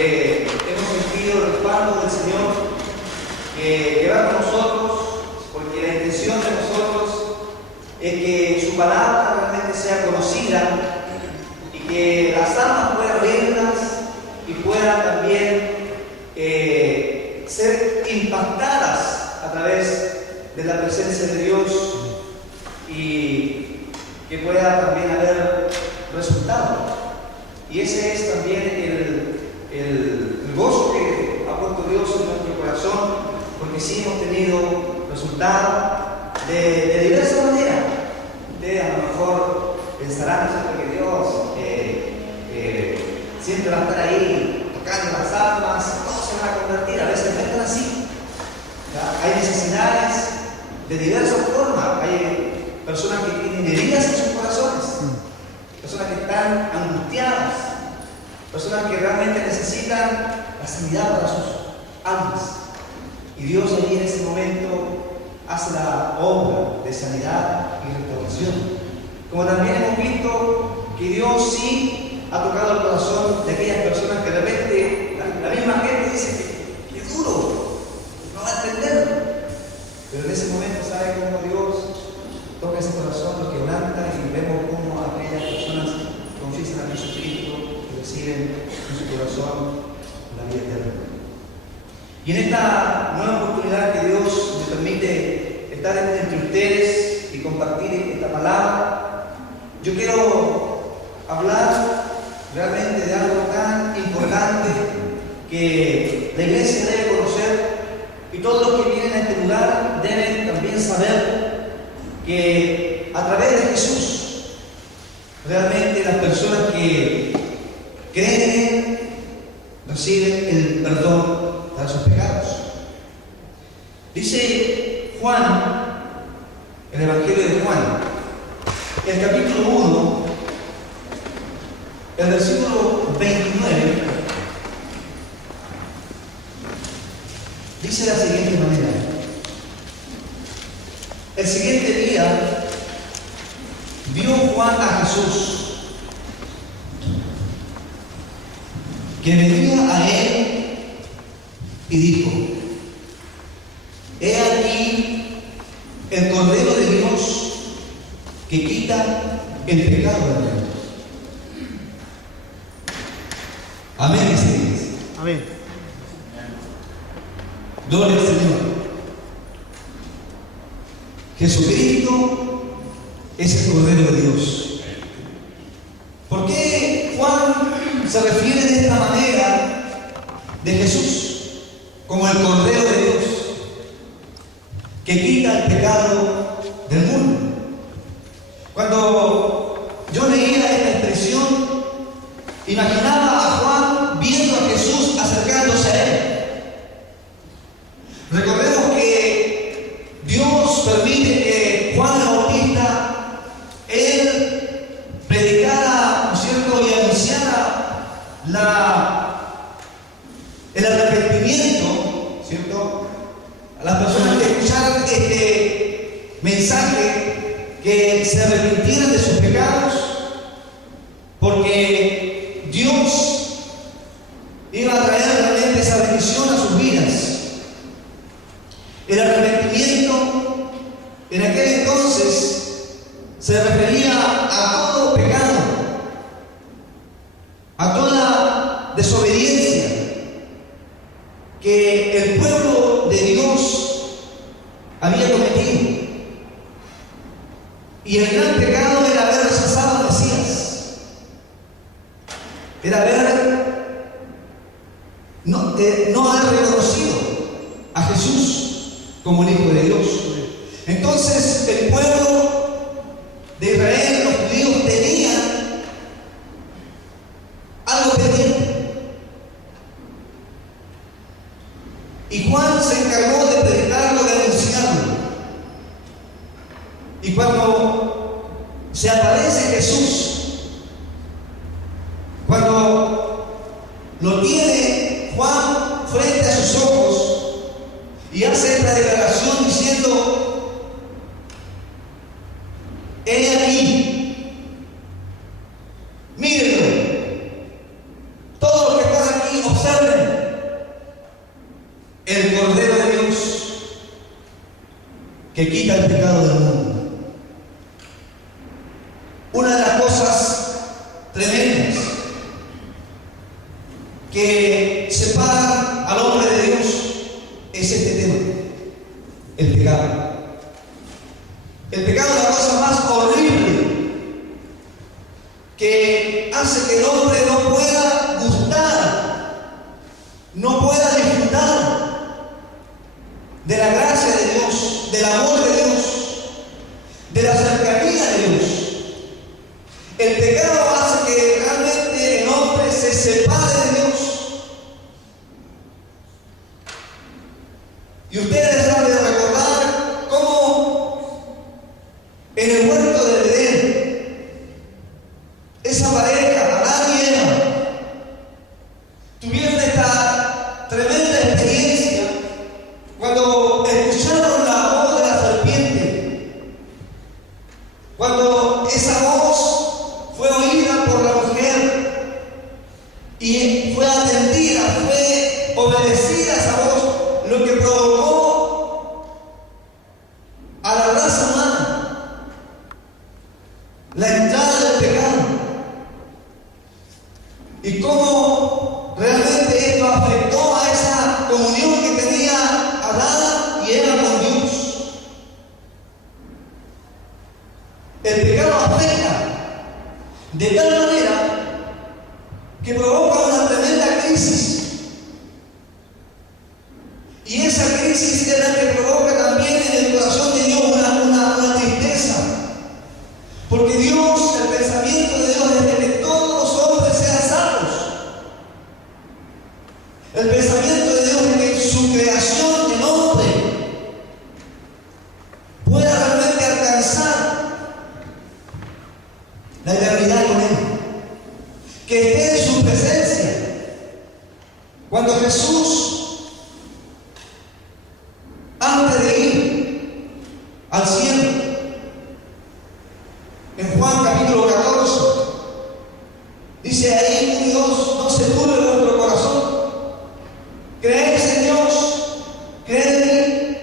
Hemos sentido el respaldo del Señor que va con nosotros, porque la intención de nosotros es que su palabra realmente sea conocida y que las almas puedan oírlas y puedan también ser impactadas a través de la presencia de Dios y que pueda también haber resultados. Y ese es también el gozo que ha puesto Dios en nuestro corazón, porque sí hemos tenido resultados de diversas maneras. Ustedes a lo mejor pensarán que Dios siempre va a estar ahí tocando las almas, todos se van a convertir. A veces no están así. ¿Ya? Hay necesidades de diversas formas. Hay personas que tienen heridas en sus corazones, personas que están angustiadas, personas que realmente necesitan la sanidad para sus almas. Y Dios allí en ese momento hace la obra de sanidad y restauración. Como también hemos visto que Dios sí ha tocado el corazón de aquellas personas que de repente la misma gente dice que duro, no va a entender. Pero en ese momento sabe cómo Dios toca ese corazón, lo quebranta, y vemos cómo aquellas personas confiesan a Jesucristo y reciben en su corazón la vida eterna. Y en esta nueva oportunidad que Dios me permite estar entre ustedes y compartir esta palabra, yo quiero hablar realmente de algo tan importante que la iglesia debe conocer, y todos los que vienen a este lugar deben también saber que a través de Jesús realmente las personas que creen reciben el perdón para sus pecados. Dice Juan, el Evangelio de Juan, el capítulo 1, el versículo 29, dice de la siguiente manera: el siguiente día vio Juan a Jesús, que venía a él, y dijo: he aquí el Cordero de Dios que quita el pecado del mundo. Amén, dice. Amén. Gloria al Señor. Jesucristo es el Cordero de Dios. ¿Por qué Juan se refiere de esta manera de Jesús como el Cordero de Dios que quita el pecado del mundo? Cuando yo leía esta expresión, imaginaba a Juan viendo a Jesús acercándose a él. Recordemos que Dios permite que Juan el Bautista él predicara, ¿no es cierto?, y anunciara el arrepentimiento, ¿cierto?, a las personas que escucharan este mensaje, que se arrepintieran de sus pecados, porque Dios iba a traer realmente esa bendición a sus vidas. El arrepentimiento en aquel entonces se refería a todo pecado, a toda desobediencia que el pueblo de Dios había cometido. Y el gran pecado era haber rechazado al Mesías, era no haber reconocido a Jesús como el Hijo de Dios. Entonces el pueblo de Israel, los judíos, tenían algo pendiente, y Juan se encargó de predicarlo, de anunciarlo. Y cuando se aparece Jesús, cuando lo tiene Juan frente a sus ojos y hace esta declaración diciendo: he aquí, mírenlo, todos los que están aquí observen que quita el pecado del mundo. Una de las cosas tremendas que separan al hombre de Dios es este tema, el pecado. El pecado es la cosa más horrible que hace que el hombre no pueda gustar, no pueda disfrutar de la gracia de Dios, del amor de Dios, de la cercanía de Dios. El pecado hace que realmente el hombre se separe de Dios. Y ustedes saben recordar cómo en el huerto del Edén, esa pareja, Adán y Eva, tuvieron esta tremenda experiencia cuando escucharon la voz de la serpiente, cuando esa voz fue oída por la mujer y fue atendida, fue obedecida esa voz, lo que provocó a la raza humana la entrada del pecado. Y cómo realmente esto afectó a esa comunión que tenía Adán y Eva con Dios. El pecado afecta de tal manera que provoca una tremenda crisis. Y esa crisis es la que provoca también en el corazón de Dios una tristeza. Porque Dios, el pensamiento de Dios es de que todos los hombres sean salvos. El pensamiento de Dios es que su creación, el hombre, pueda realmente alcanzar la eternidad con Él. Que esté en su presencia. Cuando Jesús, antes de ir al cielo, en Juan capítulo 14, dice ahí 1 y 2, no se turbe vuestro corazón, creéis en Dios, creed en mí,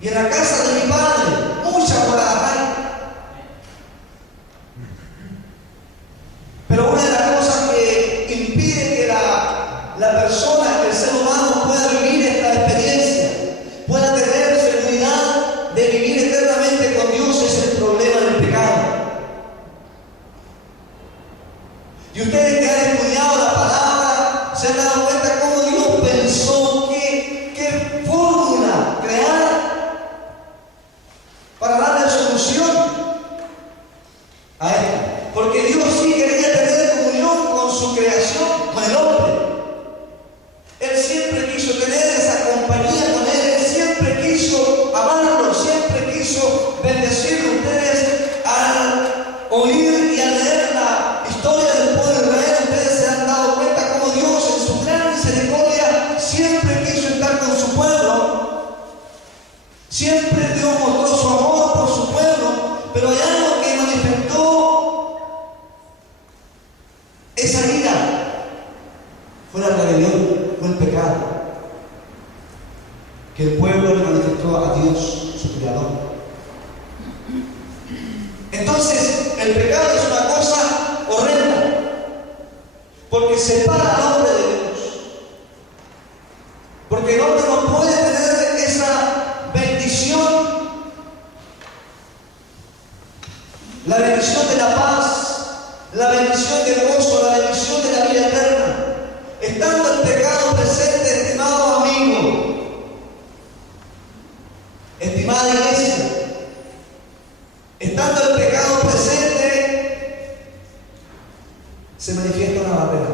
y en la casa de mi Padre muchas moradas hay. Pero una de las cosas que impide que la persona, el ser humano pueda vivir esta experiencia, pueda tener seguridad de vivir eternamente con Dios, es el problema del pecado. Y ustedes que han estudiado la palabra se han dado cuenta cómo Dios pensó qué fórmula crear para darle solución a esto. Porque Dios sí quería tener comunión con su creación, con el hombre. Él siempre quiso tener esa compañía con Él. Él siempre quiso amarlo, siempre quiso bendecirlo. Ustedes al oír y al leer la historia del pueblo de Israel, ustedes se han dado cuenta cómo Dios en su gran misericordia siempre quiso estar con su pueblo. Siempre Dios mostró su amor por su pueblo, pero hay algo que manifestó esa ira. Fue la rebelión, fue el pecado. Que el pueblo le manifestó a Dios, su creador. Entonces, el pecado es una cosa horrenda, porque separa al hombre de Dios. Porque el hombre no puede tener esa bendición, la bendición de la paz, la bendición del gozo, la bendición de la vida eterna. Estando el pecado presente, estimado amigo, estimada iglesia, estando el pecado presente, se manifiesta una barrera.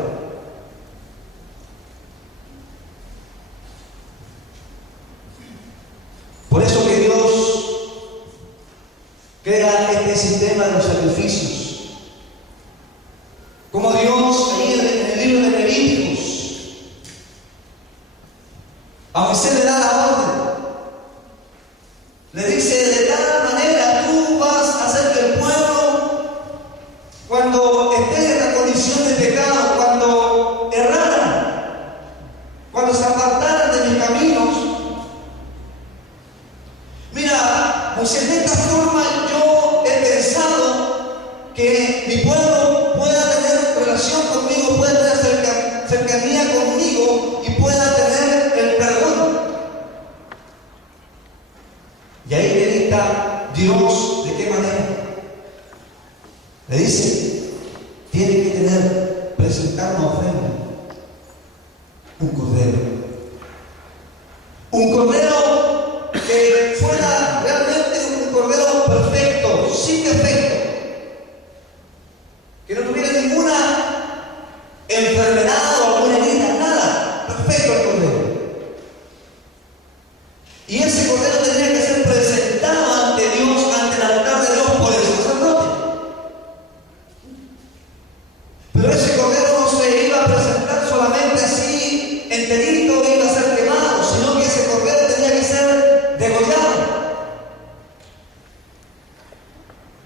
Por eso que Dios crea este sistema de los sacrificios. Como Dios, ahí en el libro de Levíticos, a Moisés le da la orden. Le dice, de tal manera tú vas a hacer que el pueblo, cuando esté en la condición de pecado, cuando erraran, cuando se apartaran de mis caminos, mira, cercanía conmigo y pueda tener el perdón. Y ahí le dicta Dios de qué manera. Le dice, tiene que presentar una ofrenda, un cordero. Un cordero que fuera realmente un cordero perfecto, sin defecto, que no tuviera ninguna enfermedad o alguna herida, nada, perfecto el cordero. Y ese cordero tenía que ser presentado ante Dios, ante el altar de Dios por el sacerdote. Pero ese cordero no se iba a presentar solamente así, enterito, iba a ser quemado, sino que ese cordero tenía que ser degollado.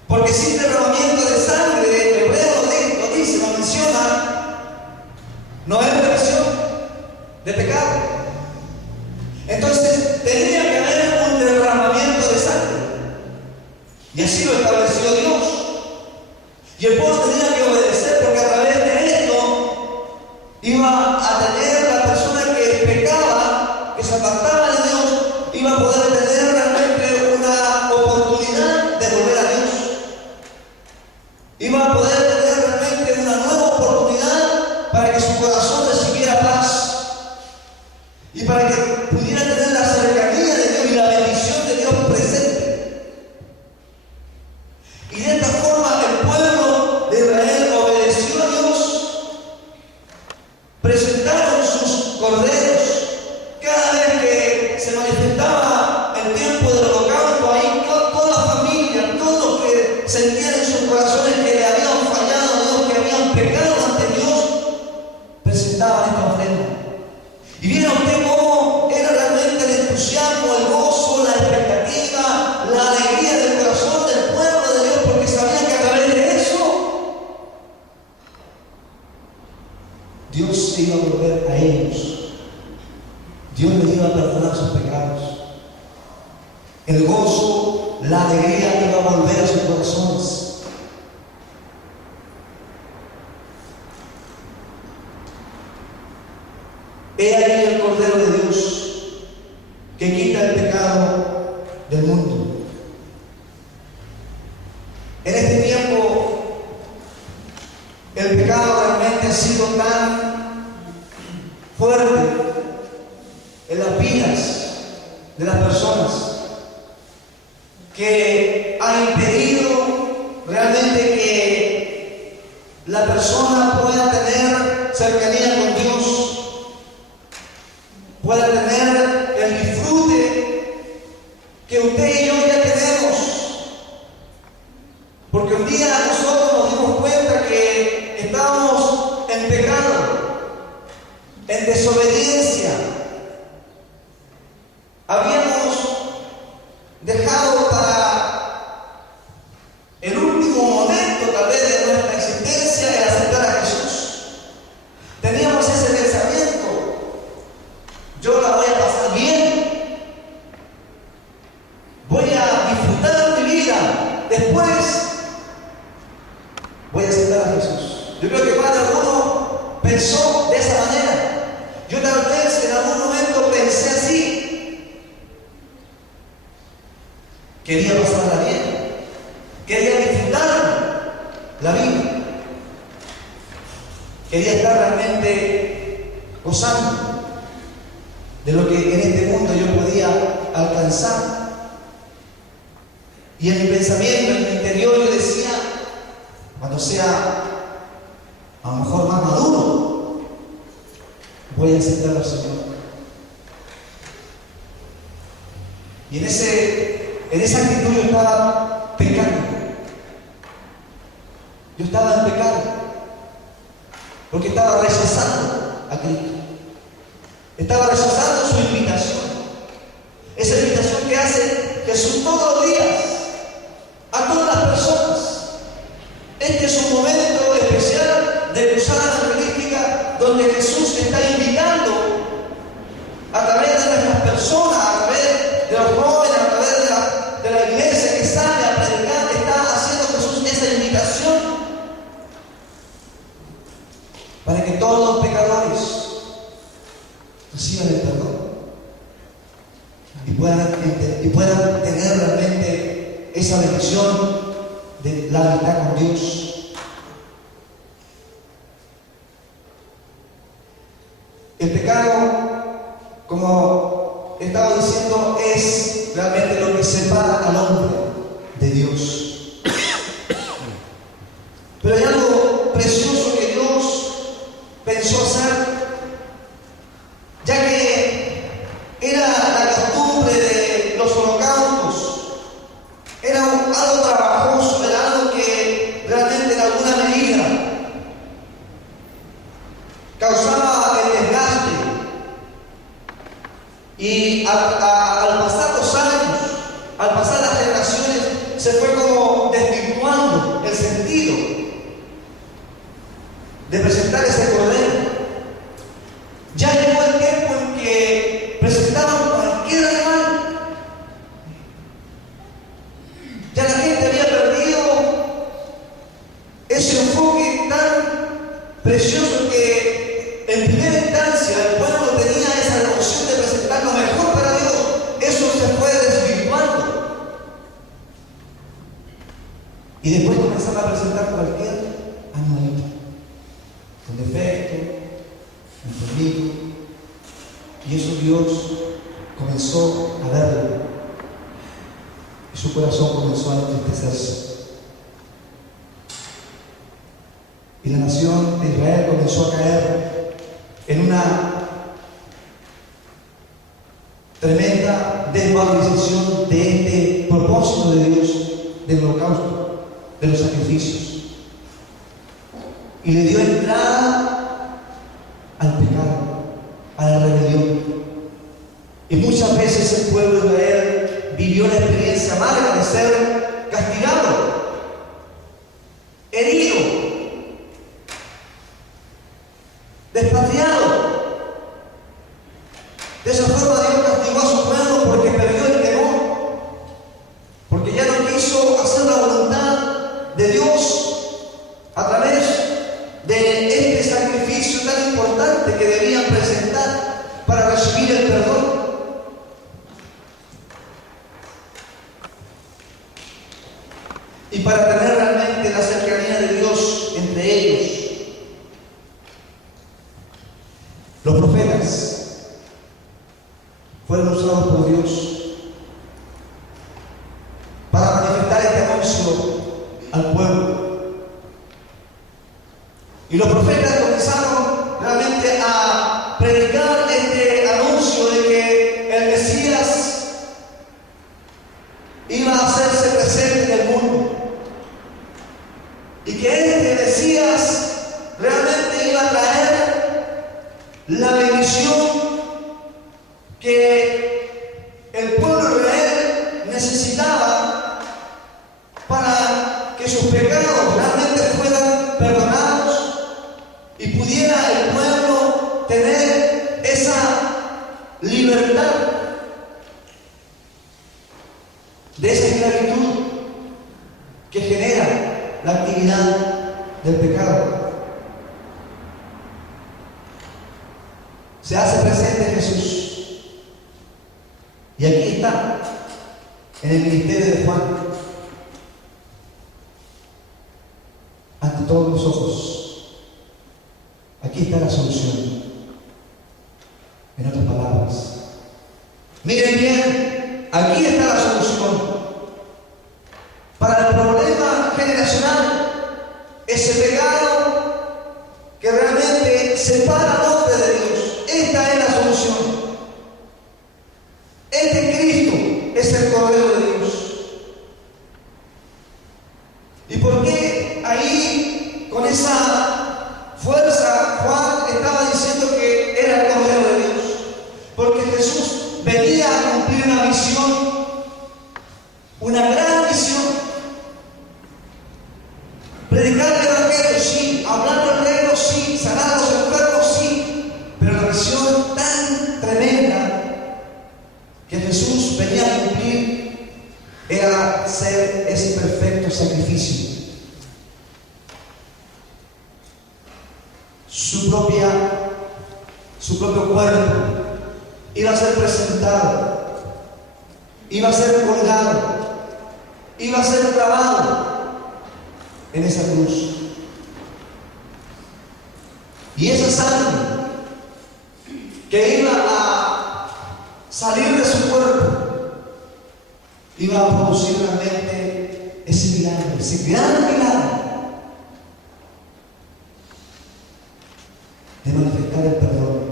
Porque sin derramamiento de sangre, el hebreo lo dice, lo menciona, no hay remisión de pecado. Entonces tenía que haber un derramamiento de sangre. Y así lo estableció Dios. Y el pueblo tenía que obedecer, porque a través de esto iba a tener la persona que pecaba, que se apartaba de Dios, iba a poder tener realmente una oportunidad de volver a Dios. Iba a poder tener realmente una nueva oportunidad para que su corazón recibiera paz y para que pudiera tener la cercanía de Dios y la bendición de Dios presente. Y de esta forma el pueblo de Israel obedeció a Dios. Presentaron sus corderos. Cada vez que se manifestaba el tiempo del holocausto, ahí toda la familia, todos los que sentían en sus corazones que le habían fallado a Dios, que habían pecado ante Dios, presentaban esta ofrenda. Y viene usted cómo era realmente el entusiasmo, el gozo, la expectativa, la alegría del corazón del pueblo de Dios, porque sabían que a través de eso Dios se iba a volver a ellos. Dios les iba a perdonar sus pecados. El gozo, la alegría iba a volver a sus corazones. He ahí el Cordero de Dios que quita el pecado del mundo. En este tiempo, el pecado realmente ha sido tan fuerte en las vidas de las personas que ha impedido realmente que la persona pueda tener cercanía con Dios, pueda tener el disfrute que usted y yo ya tenemos. Porque un día nosotros nos dimos cuenta que estábamos en pecado, en desobediencia. Habíamos dejado para el último momento tal vez de nuestra existencia el aceptar a Jesús. Teníamos ese pensamiento: yo la voy a pasar bien, voy a disfrutar mi vida, después voy a aceptar a Jesús. Yo creo que más de alguno pensó de esa manera. Yo tal vez en algún momento pensé así. Quería pasarla bien, quería disfrutar la vida, quería estar realmente gozando de lo que en este mundo yo podía alcanzar. Y en mi pensamiento, en mi interior, yo decía: cuando sea a lo mejor más maduro, voy a aceptar al Señor. Y en esa actitud yo estaba pecando. Yo estaba en pecado, porque estaba rechazando a Cristo. Estaba rechazando su invitación. Esa invitación que hace Jesús todos los días a todas las personas. Este es un momento especial de cruzada evangelística donde Jesús está invitando a través de nuestras personas, a través de los jóvenes, a través de la iglesia que sale a predicar. Está haciendo Jesús esa invitación para que todos los pecadores reciban el perdón y puedan tener realmente esa bendición de la amistad con Dios. El pecado, como estaba diciendo, es realmente lo que separa al hombre de Dios. Pero hay algo precioso que Dios pensó hacer, ya que era la costumbre de los holocaustos, era algo trabajoso, era algo que realmente en alguna medida causaba el desgaste. Y al pasar los años, al pasar las generaciones, se fue como desvirtuando el sentido de presentar ese cordero. Ya llegó el tiempo en que presentaban cualquier animal. Ya la gente había perdido ese enfoque tan precioso que en primera instancia el pueblo tenía esa noción de presentar lo mejor para Dios. Eso se fue desvirtuando. Y después comenzaron a presentar cualquier animalito, con defecto, enfermito. Y eso Dios comenzó a verlo. Y su corazón comenzó a entristecerse. Y la nación de Israel comenzó a caer en una tremenda desvalorización de este propósito de Dios, del holocausto, de los sacrificios. Y le dio entrada al pecado, a la rebelión. Y muchas veces el pueblo de Israel vivió la experiencia amarga de ser castigado, herido, despatriado. De esa forma Dios castigó a su pueblo porque perdió el temor, porque ya no quiso hacer la voluntad de Dios a través de este sacrificio tan importante que debían presentar para recibir el perdón. Y para tener realmente la cercanía de Dios entre ellos. Los profetas fueron usados por Dios para manifestar este anuncio al pueblo. Y los profetas comenzaron realmente a predicar este anuncio de que el Mesías iba a hacerse presente en el mundo. Y que este Mesías realmente iba a traer la bendición que el pueblo de Israel necesitaba para que sus pecados realmente fueran perdonados y pudiera el pueblo tener esa libertad de esa esclavitud que genera la actividad del pecado. Se hace presente Jesús. Y aquí está, en el ministerio de Juan, ante todos los ojos. Aquí está la solución. En otras palabras, miren bien, aquí está la solución. Para el problema generacional, ese pecado que realmente separa al hombre de Dios, esta es la solución. Este Cristo es el Cordero de Dios. ¿Y por qué ahí, con esa fuerza, Juan estaba diciendo que era el Cordero de Dios? Porque Jesús venía a cumplir una misión, una gran misión. Predicar el Evangelio, sí. Hablar del reino, sí. Sanar a los enfermos, sí. Pero la misión tan tremenda que Jesús venía a cumplir era ser ese perfecto sacrificio. Su propia su propio cuerpo iba a ser presentado, iba a ser colgado, iba a ser clavado en esa cruz. Y esa sangre que iba a salir de su cuerpo iba a producir realmente ese gran milagro de manifestar el perdón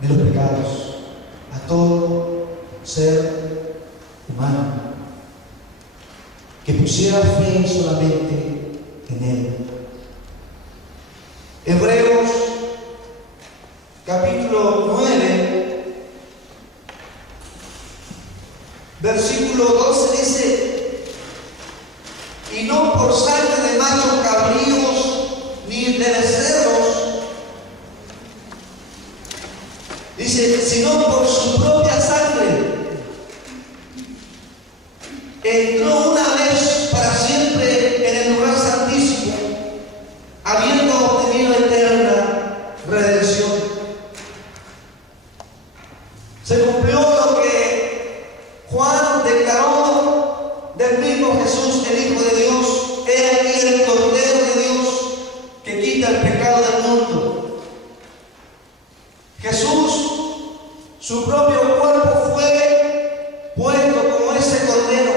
de los pecados a todo ser humano que pusiera fe solamente en Él. Hebreos capítulo 9, versículo 12 dice: y no por sangre de machos cabríos ni de becerros, dice, sino por su propia sangre, entró una vez para siempre en el lugar santísimo, habiendo obtenido eterna redención. Se cumplió lo que Juan declaró del mismo Jesús, el Hijo de Dios: he aquí el Cordero de Dios que quita el pecado del mundo. Jesús, su propio cuerpo fue puesto como ese Cordero.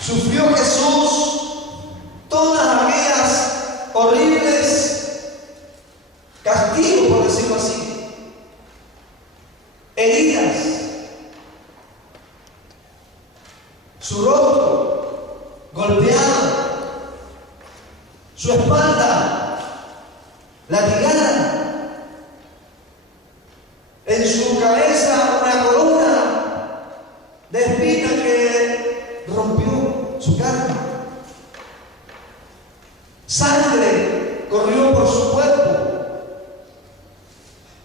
Sufrió Jesús todas aquellas horribles castigos, por decirlo así, heridas, su rostro golpeado, su espalda latigada, en su cabeza una corona de espinas que rompió su carne. Sangre corrió por su cuerpo.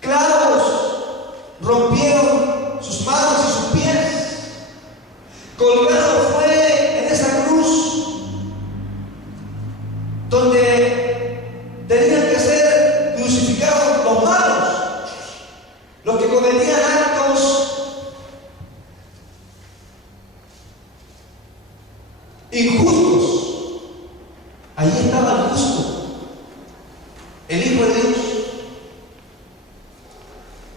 Clavos rompieron sus manos y sus pies. Colgado fue en esa cruz donde tenían que ser crucificados los malos, los que cometían actos injustos. Allí estaba el justo, el Hijo de Dios,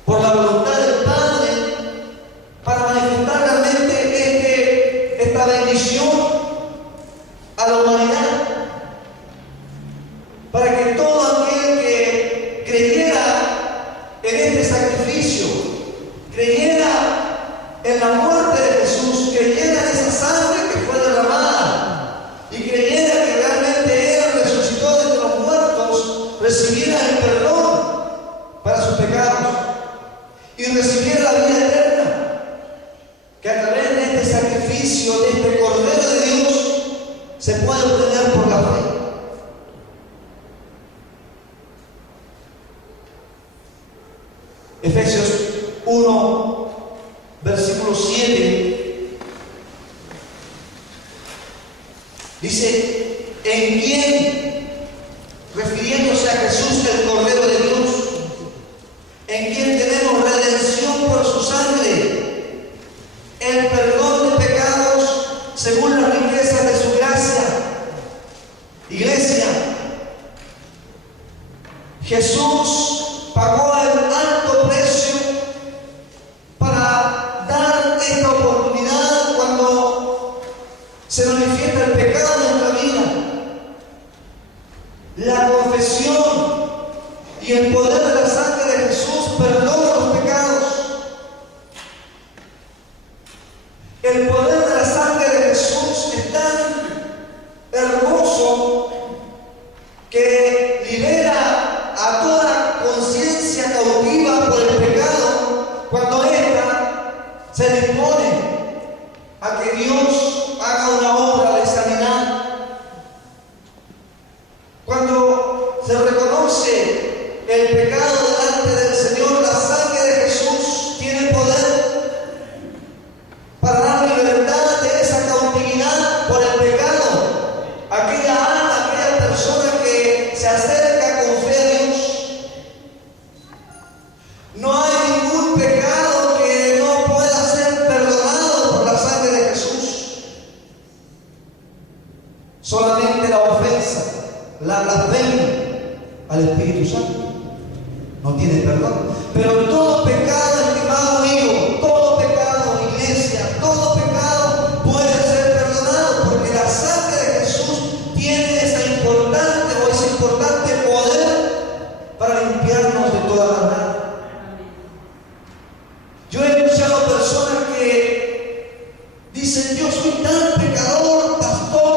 por la voluntad del Padre, para manifestar realmente esta bendición a la humanidad, para que todo aquel que creyera en este sacrificio, creyera en la muerte de Jesús, creyera en esa sangre que fue derramada y creyera que realmente Él resucitó de entre los muertos, recibiera el perdón para sus pecados y recibiera la vida eterna, que a través de este sacrificio, de este Cordero de Dios, se puede obtener por la fe. Efesios 1, versículo 7, dice: en quien, refiriéndose a Jesús, el Cordero de Dios, en quien tenemos redención por su sangre, el perdón de pecados según las riquezas de su gracia. Iglesia, Jesús pagó el alto precio para dar esta oportunidad cuando se manifiesta el pecado en nuestra vida. La confesión y el poder de la sangre de Jesús perdona los pecados. El poder de la sangre de Jesús es tan hermoso que libera a toda conciencia cautiva por el pecado cuando ésta se dispone a que Dios haga una obra de examinar. Cuando se reconoce el pecado delante del Señor, la sangre de Jesús tiene poder para dar libertad de esa cautividad por el pecado. Aquella alma, aquella la blasfemia al Espíritu Santo. No tiene perdón. Pero todo pecado, estimado amigo, todo pecado, iglesia, todo pecado puede ser perdonado, porque la sangre de Jesús tiene ese importante poder para limpiarnos de toda maldad. Yo he escuchado personas que dicen: yo soy tan pecador, pastor,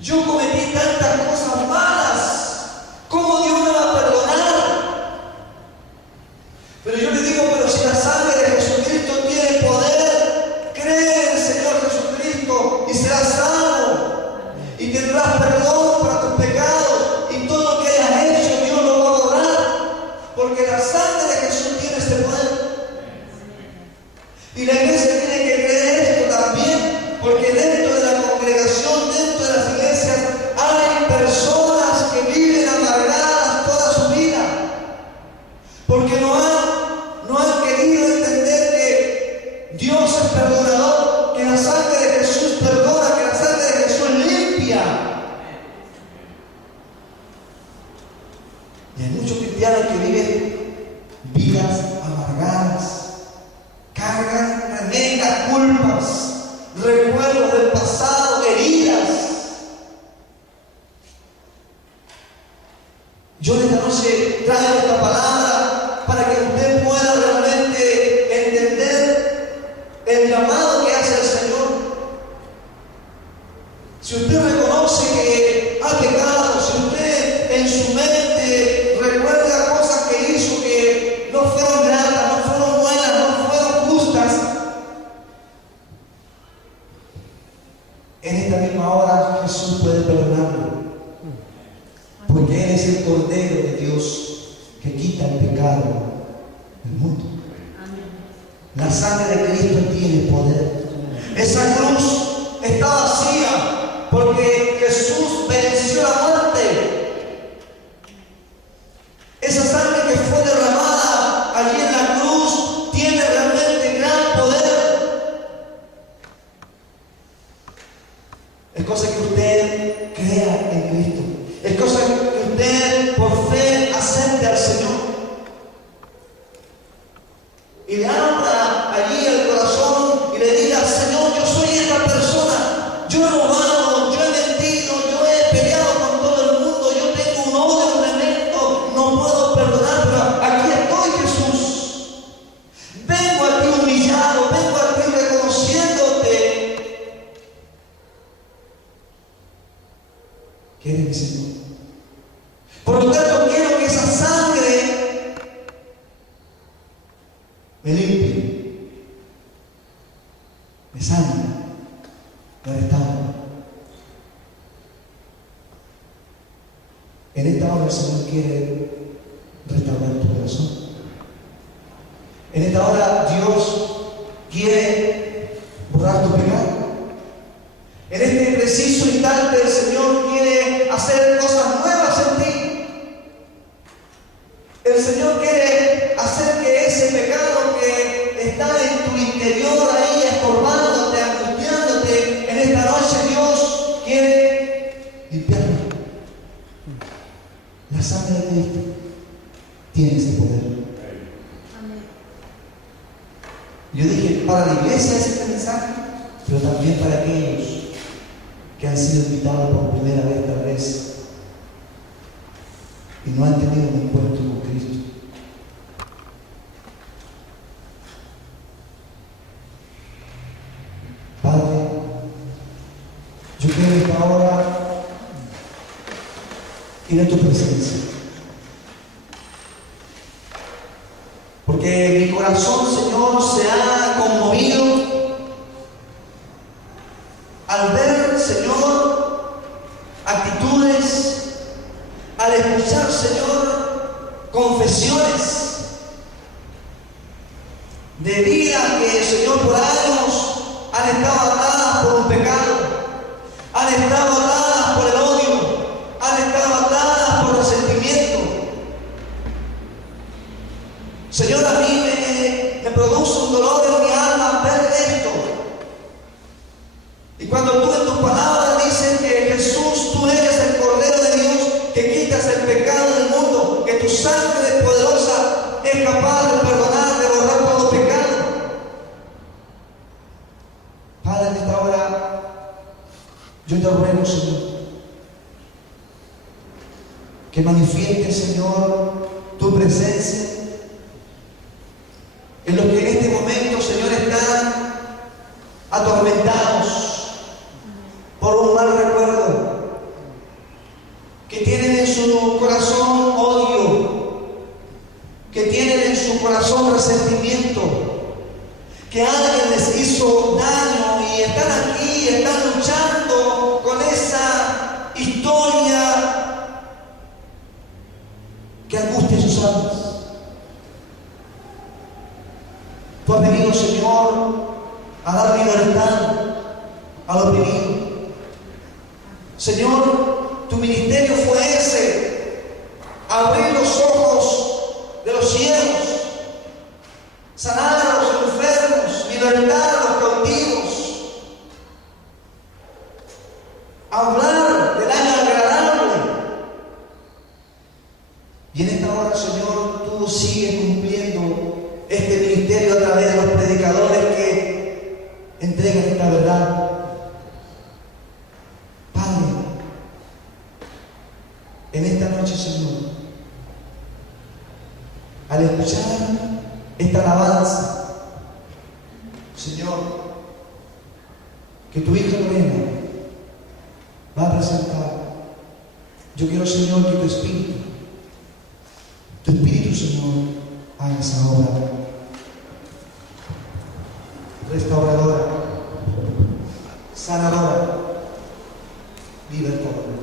yo cometí tantas cosas malas, ¿cómo Dios me va a perdonar? Pero yo le digo: pero si la sangre de Jesucristo tiene poder, cree en el Señor Jesucristo y serás salvo y tendrás perdón para tus pecados, y todo lo que hayas hecho Dios lo va a borrar, porque la sangre de Jesús tiene ese poder. Y la iglesia tiene que creer esto también, porque dentro de la congregación, dentro de las iglesias, hay personas que viven amargadas toda su vida, porque no han querido entender que Dios es perdonador, que la sangre de Jesús perdona, que la sangre de Jesús limpia. Y hay muchos cristianos que viven vidas amargadas, cargan tremendas culpas, recuerdos del pasado, heridas. Yo esta noche traigo esta palabra para que usted pueda realmente entender el llamado que hace el Señor. Si usted reconoce que ha pecado, si usted en su mente recuerda cosas que hizo que no fueron gratas, no fueron buenas, no fueron justas, en esta misma hora Jesús puede perdonarlo, porque Él es el Cordero de Dios que quita el pecado del mundo. La sangre de Cristo tiene poder. Esa cruz está vacía porque Jesús venció la muerte. Esa sangre que fue derramada allí en la cruz tiene realmente gran poder. Es cosa que usted crea en Cristo. Es cosa que usted por fe acepte al Señor y le abra allí el corazón y le diga: Señor, yo soy esta persona, yo he robado, yo he mentido, yo he peleado con todo el mundo, yo tengo un odio tremendo, no puedo perdonar, pero aquí estoy, Jesús. Vengo a ti humillado, vengo a ti reconociéndote que eres mi Señor. Por lo tanto, quiero que esa sangre me limpie, me sane, me restaure. En esta hora el Señor quiere restaurar tu corazón. En esta hora Dios quiere borrar tu pecado. En este preciso instante el Señor quiere hacer cosas nuevas en ti. El Señor quiere hacer que ese pecado que está en tu interior ahí estorbándote, angustiándote, en esta noche Dios quiere limpiarlo. La sangre de Cristo tiene ese poder. Yo dije, para la iglesia es este mensaje, pero también para aquellos que han sido invitados por primera vez tal vez y no han tenido un encuentro con Cristo. Padre, yo quiero esta hora ir a tu presencia, porque mi corazón, Señor, se ha conmovido al ver, Señor, actitudes, al escuchar, Señor, confesiones de vidas que, Señor, por años han estado atadas por un pecado, han estado atadas por el odio, han estado atadas por resentimiento. Señor, a mí me produce un dolor en mi alma ver esto. Y cuando tú en tus palabras dices que Jesús, tú eres tu sangre poderosa es capaz de perdonar, de borrar todo pecado. Padre, en esta hora yo te ruego, Señor, que manifieste, Señor, tu presencia en los que en este momento, Señor, están atormentados por un mal recuerdo, que tienen en su corazón odio, que tienen en su corazón resentimiento, que alguien les hizo daño y están aquí, están luchando con esa historia que angustia sus almas. Tú has venido, Señor, a dar libertad al oprimido. Señor, tu ministerio fue ese: abrir los ojos de los ciegos, sanar a los enfermos, libertar a los cautivos, hablar del año agradable. Y en esta hora, Señor, tú sigues cumpliendo este ministerio a través de los predicadores que entregan esta verdad. Padre, en esta noche, Señor, al escuchar esta alabanza, Señor, que tu hija Lorena va a presentar, yo quiero, Señor, que tu Espíritu, Señor, haga esa obra restauradora, sanadora, libertadora.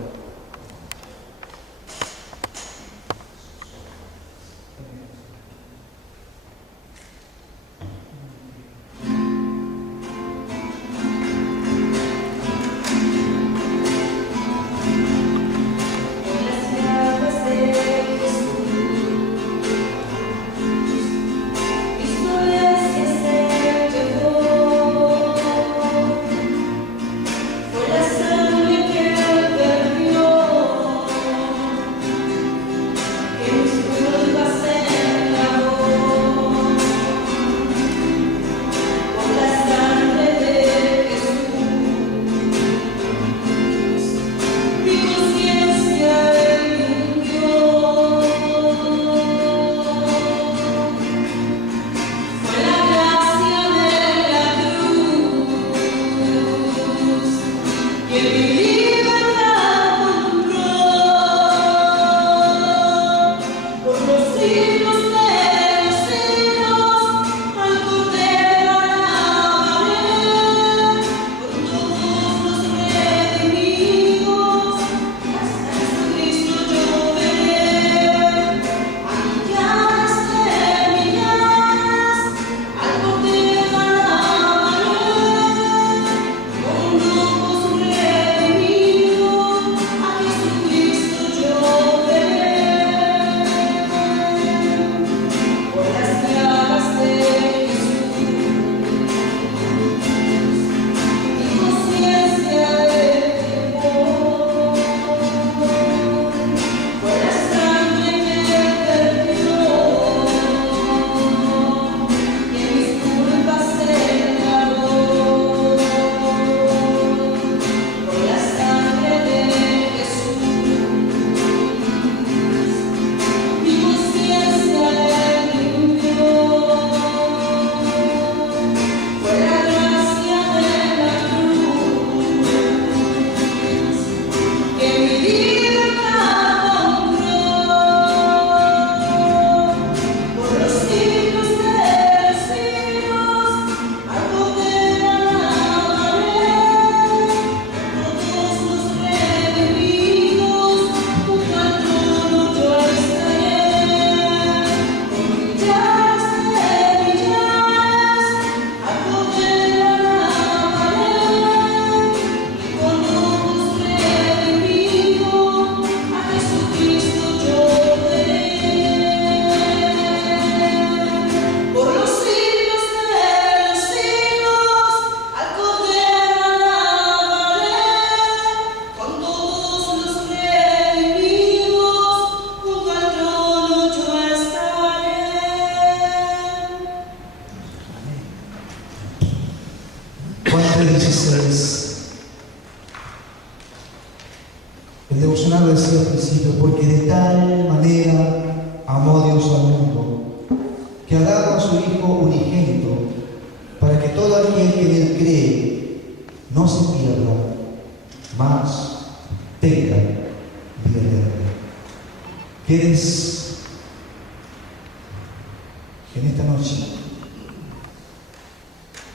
Bolsonaro decía al principio, porque de tal manera amó Dios al mundo, que ha dado a su Hijo unigénito, para que todo aquel que en Él cree no se pierda, mas tenga vida eterna. ¿Quieres en esta noche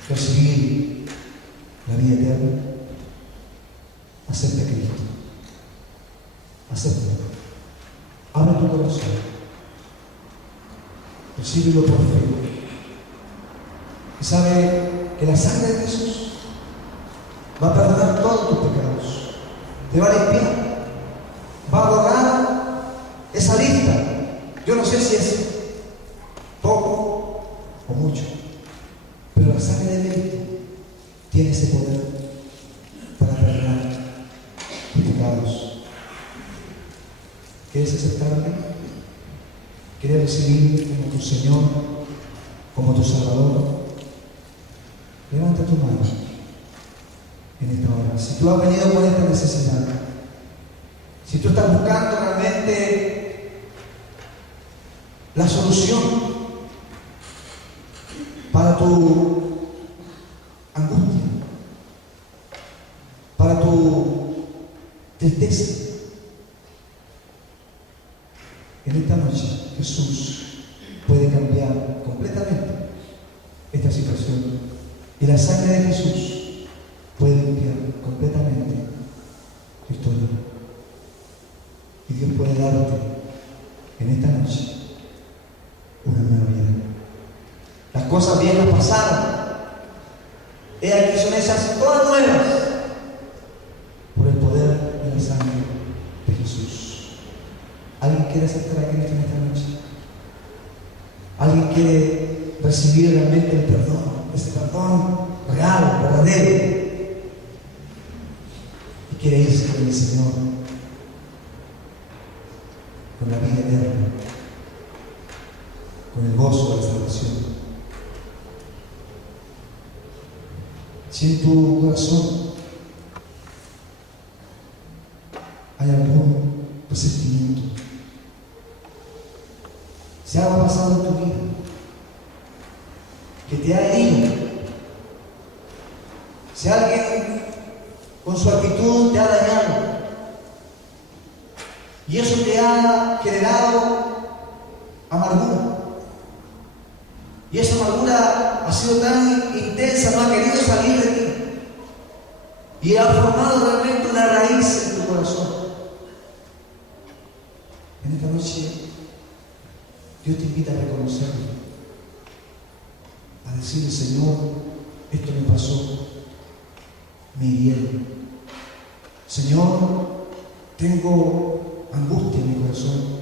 recibir la vida eterna? Acepta a Cristo. Acéptalo. Abre tu corazón. Recíbelo por fe. Y sabe que la sangre de Jesús va a perdonar todos tus pecados. Te va a limpiar. Va a borrar esa lista. Yo no sé si es poco o mucho, pero la sangre de Cristo tiene ese poder para perdonar tus pecados. ¿Quieres aceptarle? ¿Quieres recibirle como tu Señor, como tu Salvador? Levanta tu mano en esta hora. Si tú has venido con esta necesidad, si tú estás buscando realmente la solución para tu angustia, para tu tristeza, en esta noche Jesús puede cambiar completamente esta situación, y la sangre de Jesús puede limpiar completamente tu historia, y Dios puede darte en esta noche una nueva vida. Las cosas viejas pasaron, he aquí son esas todas nuevas por el poder de la sangre de Jesús. ¿Alguien quiere aceptar a Cristo en esta noche? ¿Alguien quiere recibir realmente el perdón? Ese perdón real, verdadero. Y quiere irse con el Señor, con la vida eterna, con el gozo de la salvación. Si en tu corazón hay algún resentimiento, si algo ha pasado en tu vida que te ha herido, si alguien con su actitud te ha dañado y eso te ha generado amargura, y esa amargura ha sido tan intensa, no ha querido salir de ti y ha formado realmente una raíz en tu corazón, en esta noche Dios te invita a reconocerlo, a decirle: Señor, esto me pasó, me hirieron. Señor, tengo angustia en mi corazón.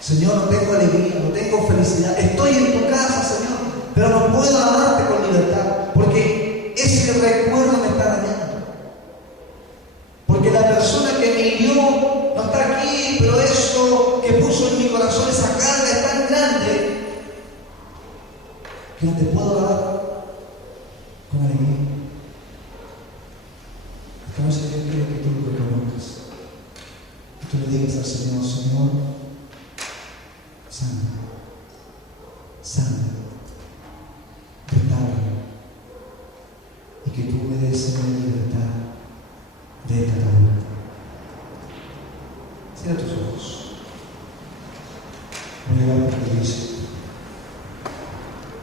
Señor, no tengo alegría, no tengo felicidad. Estoy en tu casa, Señor, pero no puedo amarte con libertad, porque ese recuerdo me está dañando. Porque la persona que me hirió no está aquí, pero eso que puso en mi corazón, esa carga es tan grande que no te puedo dar con alegría. Esta noche yo quiero que tú lo reconozcas, que tú le digas al Señor: Señor, sana, sana, restaura, y que tú me des la libertad de esta atadura. Cierra tus ojos. Voy a orar por tu iglesia.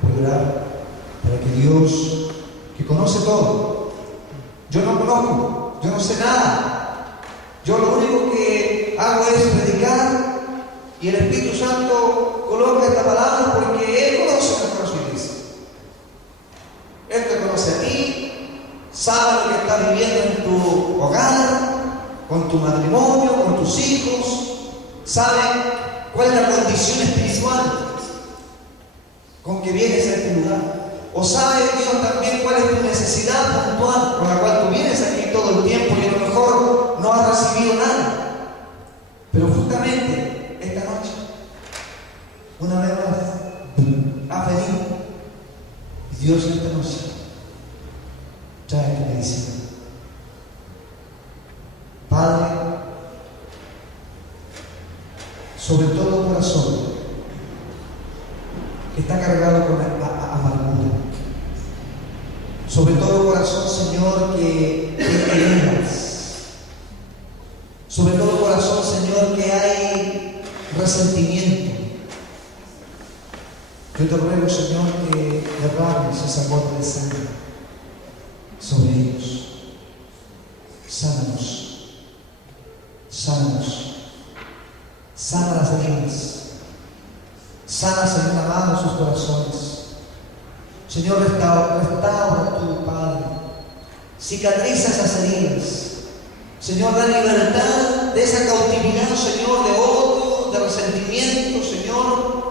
Voy a orar para que Dios, que conoce todo, yo no conozco, yo no sé nada, yo lo único que hago es predicar, y el Espíritu Santo coloca esta palabra porque Él conoce mejor a su iglesia. Él te conoce a ti, sabe lo que estás viviendo en tu hogar, con tu matrimonio, con tus hijos, sabe cuál es la condición espiritual con que vienes a este lugar. O sabe Dios también cuál es tu necesidad puntual con la cual tú vienes aquí todo el tiempo y a lo mejor no has recibido nada. Pero justamente esta noche, una vez más, has venido, y Dios esta noche trae tu medicina. Padre, sobre todo corazón que está cargado con amargura, sobre todo corazón, Señor, que heredas, sobre todo corazón, Señor, que hay resentimiento. Yo te ruego, Señor, que derrames esa gota de sangre sobre ellos. Sánanos, sánanos, sana las heridas, sana, Señor amado, sus corazones. Señor, restaura tu Padre, cicatriza esas heridas. Señor, da libertad de esa cautividad, Señor, de odio, de resentimiento, Señor,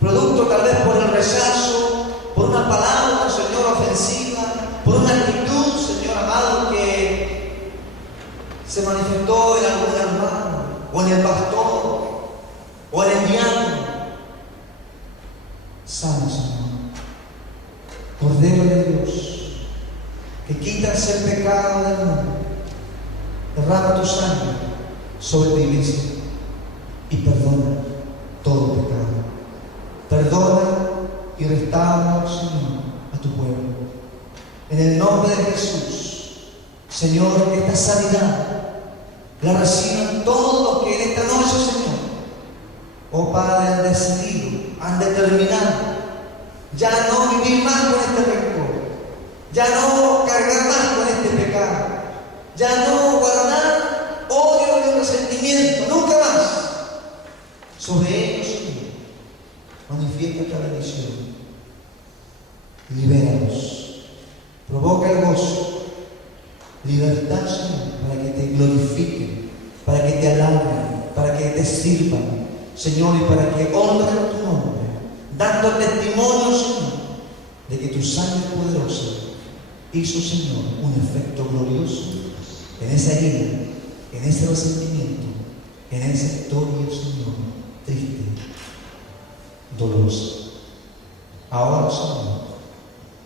producto tal vez por el rechazo, por una palabra, Señor, ofensiva, por una actitud, Señor amado, que se manifestó en algún hermano, o en el pastor, o en el diácono. Sana, Señor, Cordero de Dios, que quitas el pecado del mundo, derrama tu sangre sobre tu iglesia y perdona todo pecado. Perdona y restaura, Señor, a tu pueblo. En el nombre de Jesús, Señor, esta sanidad la reciban todos los que en esta noche, Señor, oh Padre, han decidido, han determinado ya no vivir más con este rencor, ya no cargar más con este pecado, ya no guardar odio y resentimiento, nunca más. Sobre ellos, Señor, manifiesta esta bendición. Libéranos, provoca el gozo, libertad, Señor, para que te glorifiquen, para que te alaben, para que te sirvan, Señor, y para que honren tu nombre, dando testimonio, Señor, de que tu sangre poderosa hizo, Señor, un efecto glorioso en esa herida, en ese resentimiento, en esa historia, Señor, triste, dolorosa. Ahora, Señor,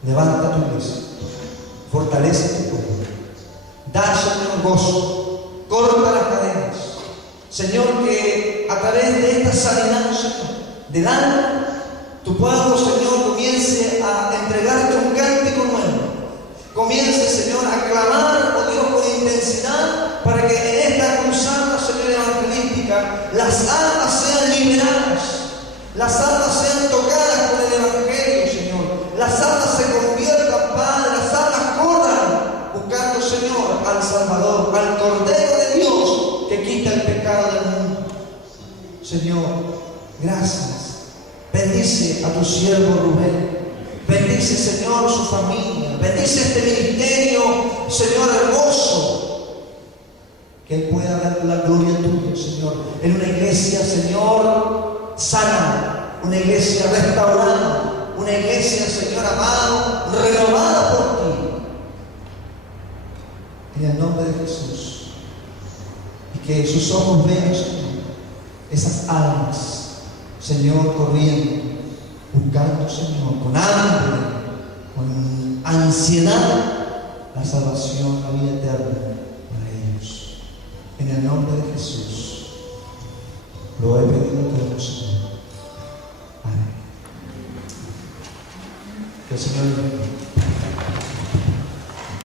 levanta tu iglesia, fortalece tu pueblo, da, Señor, gozo, corta las cadenas, Señor, que a través de esta sanidad, Señor, del alma, tu pueblo, Señor, comience a entregarte un cántico nuevo. Comience, Señor, a clamar, oh Dios, con intensidad, para que en esta cruzada, Señor, evangelística, las almas sean liberadas, las almas sean tocadas por el Evangelio, Señor. Las almas se conviertan, Padre, las almas corran, buscando, Señor, al Salvador, al Cordero de Dios, que quita el pecado del mundo. Señor, gracias. Bendice a tu siervo Rubén. Bendice, Señor, su familia. Bendice este ministerio, Señor, hermoso. Que Él pueda ver la gloria tuya, Señor. En una iglesia, Señor, sana. Una iglesia restaurada. Una iglesia, Señor amado, renovada por ti. En el nombre de Jesús. Y que sus ojos vean, Señor, esas almas, Señor, corriendo, buscando, Señor, con hambre, con ansiedad, la salvación, la vida eterna para ellos. En el nombre de Jesús, lo he pedido todo, Señor. Amén. Que el Señor